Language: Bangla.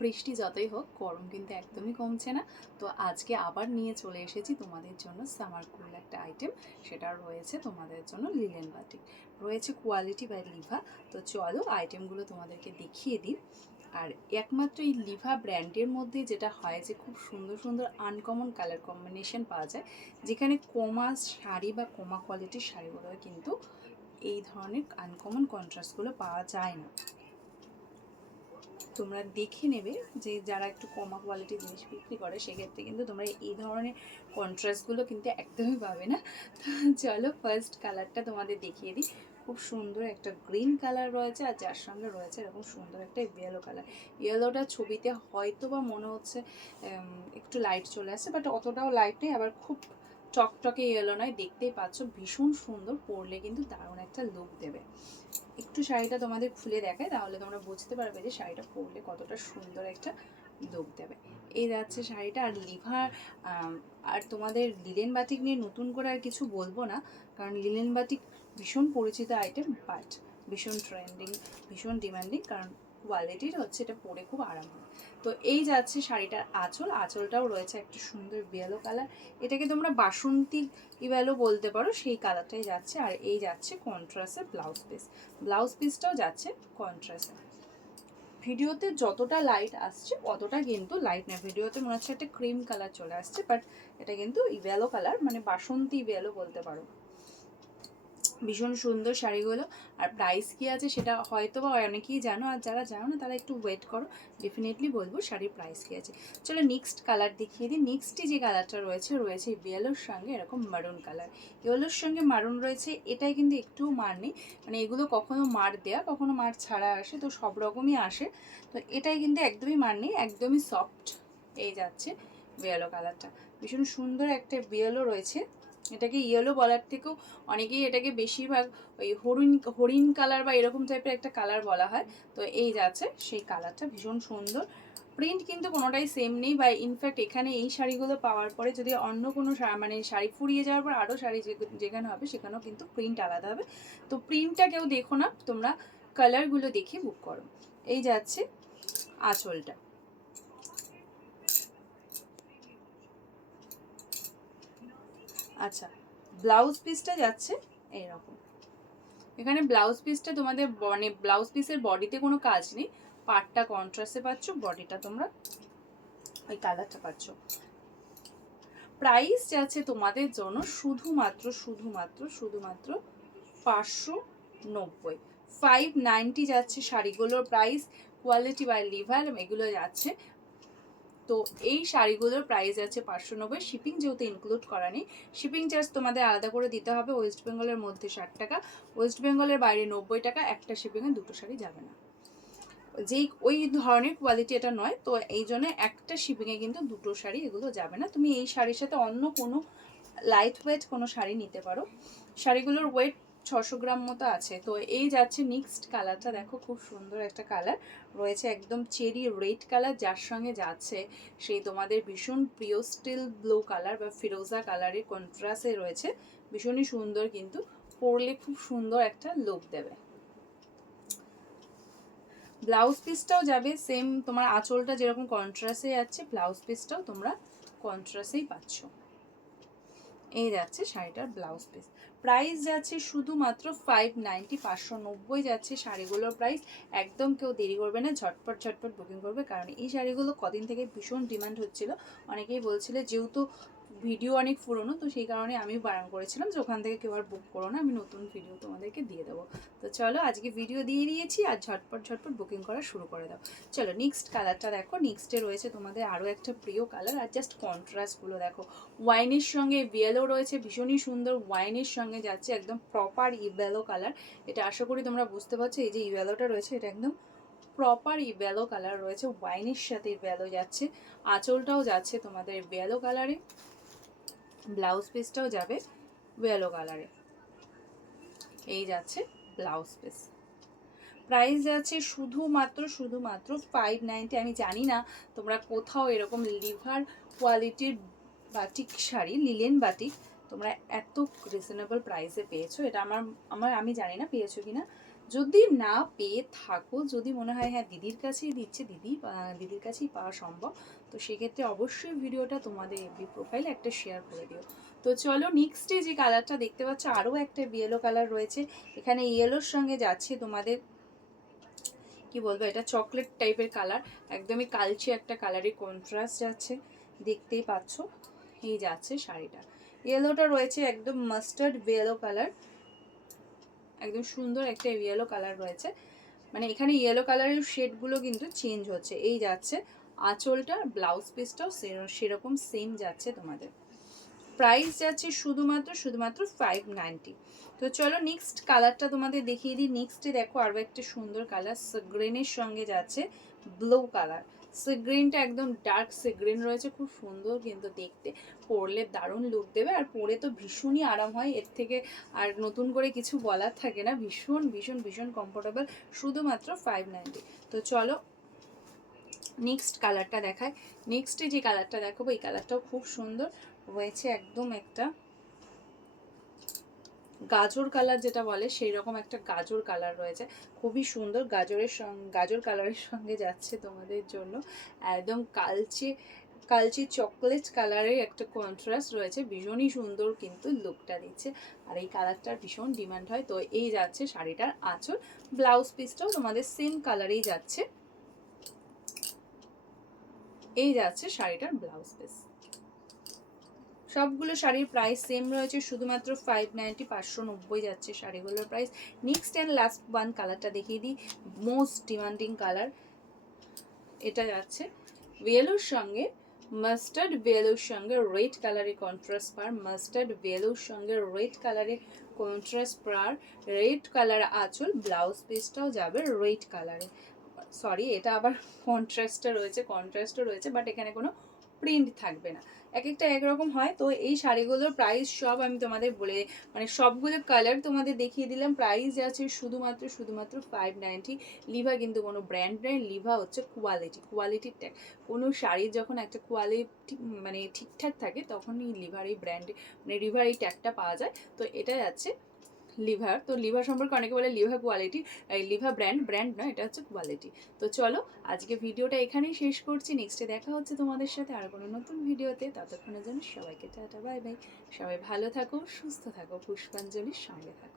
বৃষ্টি যতই হোক গরম কিন্তু একদমই কমছে না। তো আজকে আবার নিয়ে চলে এসেছি তোমাদের জন্য সামার কুল একটা আইটেম। সেটা রয়েছে তোমাদের জন্য লিলেন বাটিক, রয়েছে কোয়ালিটি বাই লিভা। তো চলো আইটেমগুলো তোমাদেরকে দেখিয়ে দিই। আর একমাত্র এই লিভা ব্র্যান্ডের মধ্যে যেটা হয় যে খুব সুন্দর সুন্দর আনকমন কালার কম্বিনেশন পাওয়া যায়, যেখানে কমা শাড়ি বা কমা কোয়ালিটির শাড়িগুলো কিন্তু এই ধরনের আনকমন কন্ট্রাস্টগুলো পাওয়া যায় না। তোমরা দেখে নেবে যে যারা একটু কমা কোয়ালিটির জিনিস বিক্রি করে সেক্ষেত্রে কিন্তু তোমরা এই ধরনের কন্ট্রাস্টগুলো কিন্তু একদমই পাবে না। তো চলো ফার্স্ট কালারটা তোমাদের দেখিয়ে দিই। খুব সুন্দর একটা গ্রিন কালার রয়েছে আর যার সঙ্গে রয়েছে এরকম সুন্দর একটা ইয়েলো কালার। ইয়েলোটা ছবিতে হয়তো বা মনে হচ্ছে একটু লাইট চলে আসছে, বাট অতটাও লাইট নেই, আবার খুব টকটকে ইয়েলো নয়। দেখতেই পাচ্ছ ভীষণ সুন্দর, পরলে কিন্তু দারুণ একটা লুক দেবে। একটু শাড়িটা তোমাদের খুলে দেখায় তাহলে তোমরা বুঝতে পারবে যে শাড়িটা পরলে কতটা সুন্দর একটা লুক দেবে। এই যাচ্ছে শাড়িটা। আর লিভা আর তোমাদের লিলেন বাটিক নিয়ে নতুন করে আর কিছু বলবো না, কারণ লিলেন বাটিক ভীষণ পরিচিত আইটেম, বাট ভীষণ ট্রেন্ডিং, ভীষণ ডিমান্ডিং, কারণ কোয়ালিটির হচ্ছে এটা পরে খুব আরাম হয়। তো এই যাচ্ছে শাড়িটার আঁচল। আঁচলটাও রয়েছে একটা সুন্দর ইয়েলো কালার, এটাকে তোমরা বাসন্তী ইয়েলো বলতে পারো, সেই কালারটাই যাচ্ছে। আর এই যাচ্ছে কন্ট্রাস্টের ব্লাউজ পিস, ব্লাউজ পিসটাও যাচ্ছে কন্ট্রাস্টে। ভিডিওতে যতটা লাইট আসছে অতটা কিন্তু লাইট না, ভিডিওতে মনে হচ্ছে একটা ক্রিম কালার চলে আসছে, বাট এটা কিন্তু ইয়েলো কালার, মানে বাসন্তী ইয়েলো বলতে পারো। ভীষণ সুন্দর শাড়িগুলো। আর প্রাইস কি আছে সেটা হয়তো বা অনেকেই জানো, আর যারা জানো না তারা একটু ওয়েট করো, ডেফিনেটলি বলবো শাড়ির প্রাইস কি আছে। চলো নেক্সট কালার দেখিয়ে দিই। নেক্সটই যে কালারটা রয়েছে রয়েছে ইয়েলোর সঙ্গে এরকম মারুন কালার। ইয়েলোর সঙ্গে মারুন রয়েছে, এটাই কিন্তু একটু মার নেই, মানে এগুলো কখনো মার দেয়া কখনো মার ছাড়া আসে, তো সব রকমই আসে। তো এটাই কিন্তু একদমই মার নেই, একদমই সফট। এই যাচ্ছে ইয়েলো কালারটা, ভীষণ সুন্দর একটা ইয়েলো রয়েছে। এটাকে ইয়েলো বলার থেকেও অনেকেই এটাকে বেশিরভাগ ওই হরিণ হরিণ কালার বা এরকম টাইপের একটা কালার বলা হয়। তো এই যাচ্ছে সেই কালারটা, ভীষণ সুন্দর। প্রিন্ট কিন্তু কোনোটাই সেম নেই, বা ইনফ্যাক্ট এখানে এই শাড়িগুলো পাওয়ার পরে যদি অন্য কোনো মানে শাড়ি ফুরিয়ে যাওয়ার পর আরও শাড়ি যেখানে হবে সেখানেও কিন্তু প্রিন্ট আলাদা হবে। তো প্রিন্টটা কেউ দেখো না, তোমরা কালারগুলো দেখে বুক করো। এই যাচ্ছে আঁচলটা। আচ্ছা, ব্লাউজ পিসটা যাচ্ছে এইরকম। এখানে ব্লাউজ পিসটা তোমাদের মানে ব্লাউজ পিসের বডিতে কোনো কাজ নেই, পার্টটা কন্ট্রাস্টে পাচ্ছ, বডিটা তোমরা ওই কালারটা পাচ্ছ। প্রাইস যাচ্ছে তোমাদের জন্য শুধুমাত্র শুধুমাত্র শুধুমাত্র 590, 590 যাচ্ছে শাড়িগুলোর প্রাইস। কোয়ালিটি বাই লিভার এগুলো যাচ্ছে। তো এই শাড়িগুলোর প্রাইস আছে 590, শিপিং যেহেতু ইনক্লুড করা নেই, শিপিং চার্জ তোমাদের আলাদা করে দিতে হবে। ওয়েস্ট বেঙ্গলের মধ্যে 60 টাকা, ওয়েস্ট বেঙ্গলের বাইরে 90 টাকা। একটা শিপিংয়ে দুটো শাড়ি যাবে না, যেই ওই ধরনের কোয়ালিটি এটা নয়, তো এই জন্য একটা শিপিংয়ে কিন্তু দুটো শাড়ি এগুলো যাবে না। তুমি এই শাড়ির সাথে অন্য কোনো লাইট ওয়েট কোনো শাড়ি নিতে পারো। শাড়িগুলোর ওয়েট 600 গ্রাম মতো আছে। তো এই যাচ্ছে নেক্সট কালারটা, দেখো খুব সুন্দর একটা কালার রয়েছে, একদম চেরি রেড কালার, যার সঙ্গে যাচ্ছে সেই তোমাদের ভীষণ প্রিয় স্টিল ব্লু কালার বা ফিরোজা কালারের কন্ট্রাস্টে রয়েছে। ভীষণই সুন্দর, কিন্তু পরলে খুব সুন্দর একটা লুক দেবে। ব্লাউজ পিসটাও যাবে সেম, তোমার আঁচলটা যেরকম কন্ট্রাস্টে যাচ্ছে ব্লাউজ পিসটাও তোমরা কন্ট্রাস্টেই পাচ্ছ। এই যাচ্ছে শাড়িটার ব্লাউজ পিস। প্রাইস যাচ্ছে শুধুমাত্র 590, 590 যাচ্ছে শাড়িগুলোর প্রাইস। একদম কেউ দেরি করবে না, ঝটপট ঝটপট বুকিং করবে, কারণ এই শাড়িগুলো কদিন থেকে ভীষণ ডিমান্ড হচ্ছিল। অনেকেই বলছিলে, যেহেতু ভিডিও অনেক পুরনো তো সেই কারণে আমি বারণ করেছিলাম যে ওখান থেকে কেউ আর বুক করো না, আমি নতুন ভিডিও তোমাদেরকে দিয়ে দেবো। তো চলো আজকে ভিডিও দিয়ে দিয়েছি, আর ঝটপট ঝটপট বুকিং করা শুরু করে দাও। চলো নেক্সট কালারটা দেখো। নেক্সটে রয়েছে তোমাদের আরও একটা প্রিয় কালার, আর জাস্ট কন্ট্রাস্টগুলো দেখো। ওয়াইনের সঙ্গে ইয়েলো রয়েছে, ভীষণই সুন্দর। ওয়াইনের সঙ্গে যাচ্ছে একদম প্রপার ইয়েলো কালার। এটা আশা করি তোমরা বুঝতে পারছো, এই যে ইয়েলোটা রয়েছে এটা একদম প্রপার ইয়েলো কালার রয়েছে, ওয়াইনের সাথে ইয়েলো যাচ্ছে। আঁচলটাও যাচ্ছে তোমাদের ইয়েলো কালারে, ব্লাউজ পিসটাও যাবে ইয়েলো কালারে। এই যাচ্ছে ব্লাউজ পিস। প্রাইস যাচ্ছে শুধুমাত্র শুধুমাত্র 590। আমি জানি না তোমরা কোথাও এরকম লিভার কোয়ালিটির বাটিক শাড়ি, লিলেন বাটিক তোমরা এত রিজনেবল প্রাইসে পেয়েছো, এটা আমি জানি না পেয়েছো কিনা। যদি না পেয়ে থাকো, যদি মনে হয় হ্যাঁ দিদির কাছেই দিচ্ছে, দিদির কাছেই পাওয়া সম্ভব, তো সেক্ষেত্রে অবশ্যই ভিডিওটা তোমাদের এফবি প্রোফাইলে একটা শেয়ার করে দিও। তো চলো নেক্সটে যে কালারটা দেখতে পাচ্ছ, আরও একটা ইয়েলো কালার রয়েছে। এখানে ইয়েলোর সঙ্গে যাচ্ছে তোমাদের কি বলবো, এটা চকলেট টাইপের কালার, একদমই কালচে একটা কালারের কন্ট্রাস্ট যাচ্ছে, দেখতেই পাচ্ছ। এই যাচ্ছে শাড়িটা, ইয়েলোটা রয়েছে একদম মাস্টার্ড ইয়েলো কালার, একদম সুন্দর একটা ইয়েলো কালার রয়েছে। মানে এখানে ইয়েলো কালারের শেডগুলো কিন্তু চেঞ্জ হচ্ছে। এই যাচ্ছে আঁচলটা, ব্লাউজ পিসটাও সেরকম সেম যাচ্ছে তোমাদের। প্রাইস যাচ্ছে শুধুমাত্র 590। তো চলো নেক্সট কালারটা তোমাদের দেখিয়ে দিই। নেক্সটে দেখো আরও একটা সুন্দর কালার, গ্রিনের সঙ্গে যাচ্ছে ব্লু কালার। সি গ্রিনটা একদম ডার্ক সি গ্রিন রয়েছে, খুব সুন্দর কিন্তু দেখতে, পরলে দারুণ লুক দেবে, আর পরে তো ভীষণই আরাম হয়, এর থেকে আর নতুন করে কিছু বলার থাকে না, ভীষণ ভীষণ ভীষণ কমফোর্টেবল, শুধুমাত্র 590। তো চলো নেক্সট কালারটা দেখায়। নেক্সটে যে কালারটা দেখাবো এই কালারটাও খুব সুন্দর রয়েছে, একদম একটা গাজর কালার যেটা বলে সেই রকম একটা গাজর কালার রয়েছে, খুবই সুন্দর। গাজর কালারের সঙ্গে যাচ্ছে তোমাদের জন্য একদম কালচে চকলেট কালারের একটা কন্ট্রাস্ট রয়েছে, ভীষণই সুন্দর কিন্তু লুকটা দিচ্ছে, আর এই কালারটার ভীষণ ডিমান্ড হয়। তো এই যাচ্ছে শাড়িটার আঁচল, ব্লাউজ পিসটাও তোমাদের সেম কালারেই যাচ্ছে। এই যাচ্ছে শাড়িটার ব্লাউজ পিস। সবগুলো শাড়ির প্রাইস সেম রয়েছে, শুধুমাত্র 590, 590 যাচ্ছে শাড়িগুলোর price. Next and last one কালারটা দেখিয়ে দিই, মোস্ট ডিমান্ডিং কালার। এটা যাচ্ছে ইয়েলোর সঙ্গে মাস্টার্ড, ইয়েলোর সঙ্গে রেড কালারের কন্ট্রাস্ট পার, মাস্টার্ড ইয়েলোর সঙ্গে রেড কালারের কন্ট্রাস্ট পার, রেড কালার আঁচল, ব্লাউজ পিসটাও যাবে রেড কালারে। সরি, এটা আবার কন্ট্রাস্টও রয়েছে, বাট এখানে কোনো প্রিন্ট থাকবে না, এক একটা একরকম হয়। তো এই শাড়িগুলোর প্রাইস সব আমি তোমাদের বলে, মানে সবগুলো কালার তোমাদের দেখিয়ে দিলাম। প্রাইস আছে শুধুমাত্র 590। লিভা কিন্তু কোনো ব্র্যান্ড লিভা হচ্ছে কোয়ালিটির ট্যাগ। কোনো শাড়ির যখন একটা কোয়ালিটি মানে ঠিকঠাক থাকে তখনই লিভার এই ব্র্যান্ডে, মানে লিভার এই ট্যাগটা পাওয়া যায়। তো এটা যাচ্ছে লিভার। তো লিভার সম্পর্কে অনেকে বলে লিভার কোয়ালিটি, লিভার ব্র্যান্ড নয়, এটা হচ্ছে কোয়ালিটি। তো চলো আজকে ভিডিওটা এখানেই শেষ করছি, নেক্সটে দেখা হচ্ছে তোমাদের সাথে আর কোনো নতুন ভিডিওতে। ততক্ষণের জন্য সবাইকে টাটা বাই বাই, সবাই ভালো থাকো, সুস্থ থাকো, পুষ্পাঞ্জলির সঙ্গে থাকো।